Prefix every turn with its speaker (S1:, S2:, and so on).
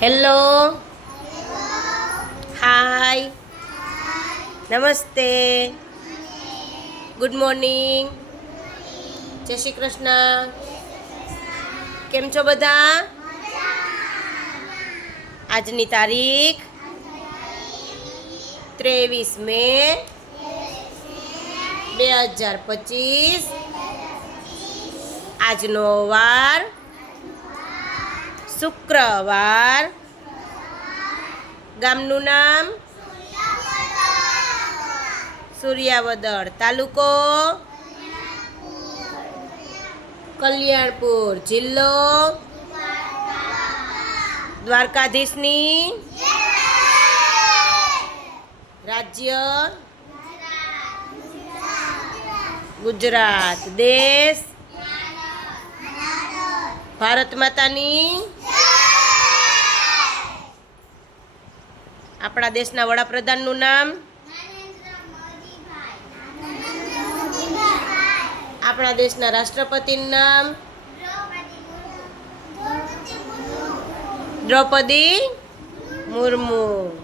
S1: Hello hi નમસ્તે good morning જય શ્રી કૃષ્ણ કેમ છો બધા આજની તારીખ ત્રેવીસ મે બે હજાર પચીસ આજનો વાર શુક્રવાર ગામનું નામ સૂર્યાવદર તાલુકો કલ્યાણપુર જિલ્લો દ્વારકાધીશની રાજ્ય ગુજરાત દેશ ભારત માતાની આપણા દેશના વડાપ્રધાનનું નામ? આપણા દેશના રાષ્ટ્રપતિનું નામ? દ્રૌપદી મુર્મુ.